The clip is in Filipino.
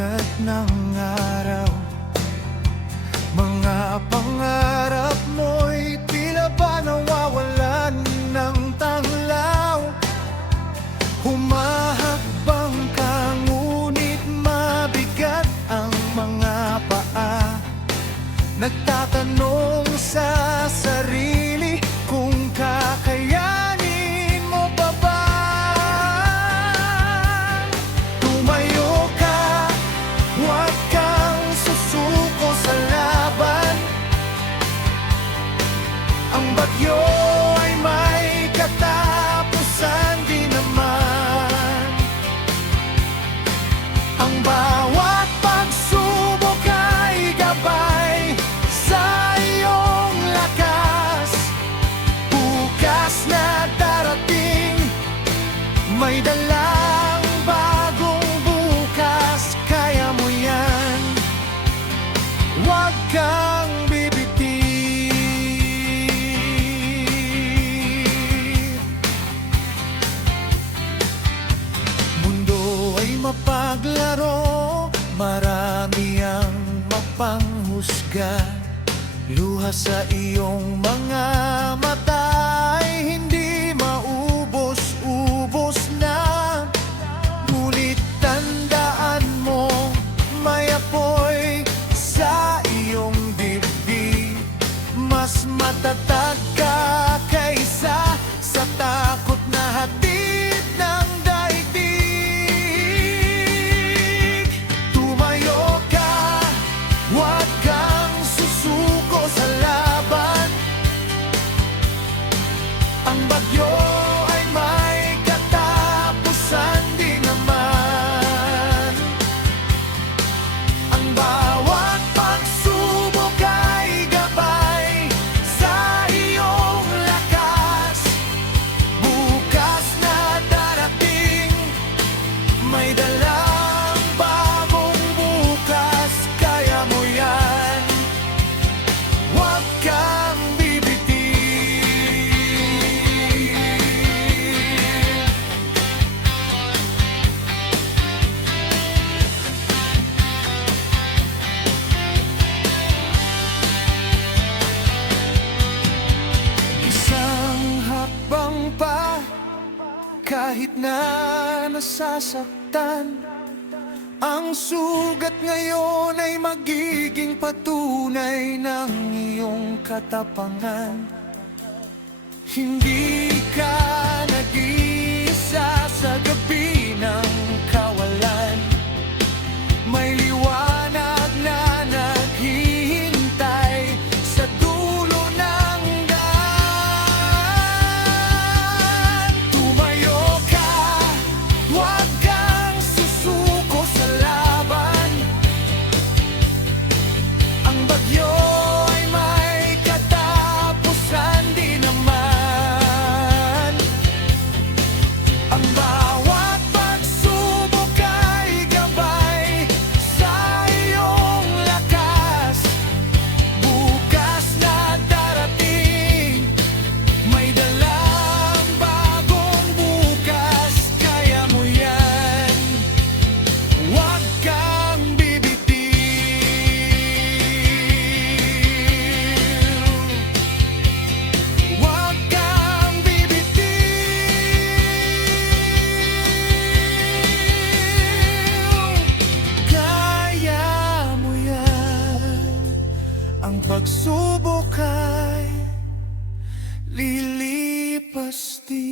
sikat ng araw. Mga pangarap mo'y tila ba nawawalan ng tanglaw. Humahakbang ka ngunit mabigat ang mga paa. Nagtatanong sa sarili kung kakayanin mo pa ba. Tumayo ka, huwag kang susuko sa laban. Ang bagyo ay may katapusan din naman. Ang bawat pagsubok ay gabay sa iyong lakas. Bukas na darating, may dalang bagong bukas. Kaya mo yan, huwag kang bibitin. Mundo ay mapaglaro, marami ang mapanghusga. Luha sa iyong mga mata ay hindi maubos-ubos na. Ngunit tandaan mo, may apoy sa iyong dibdib. Mas matatag ka kaysa sa takot na hatid ng daigdig. Tumayo ka, huwag kang susuko sa laban. Ang bagyo ay may katapusan din naman. Ang bawat pagsubok ay gabay sa iyong lakas. Bukas na darating, may dalang bagong bukas. Kaya mo yan, huwag kang bibitin. Isang hakbang pa, kahit na nasasaktan. Ang sugat ngayon ay magiging patunay ng iyong katapangan. Hindi ka nag-iisa sa gabi ng kawalan. May liwanag na naghihintay sa dulo ng daan. Tumayo ka, huwag kang susuko sa laban. Ang bagyo ay may katapusan din naman. Ang bawat pagsubok ay gabay sa iyong lakas. Bukas na darating, may dalang bagong bukas. Kaya mo yan, huwag kang bibitin. Huwag kang bibitin. Kaya mo yan, ang pagsubok ay lilipas din.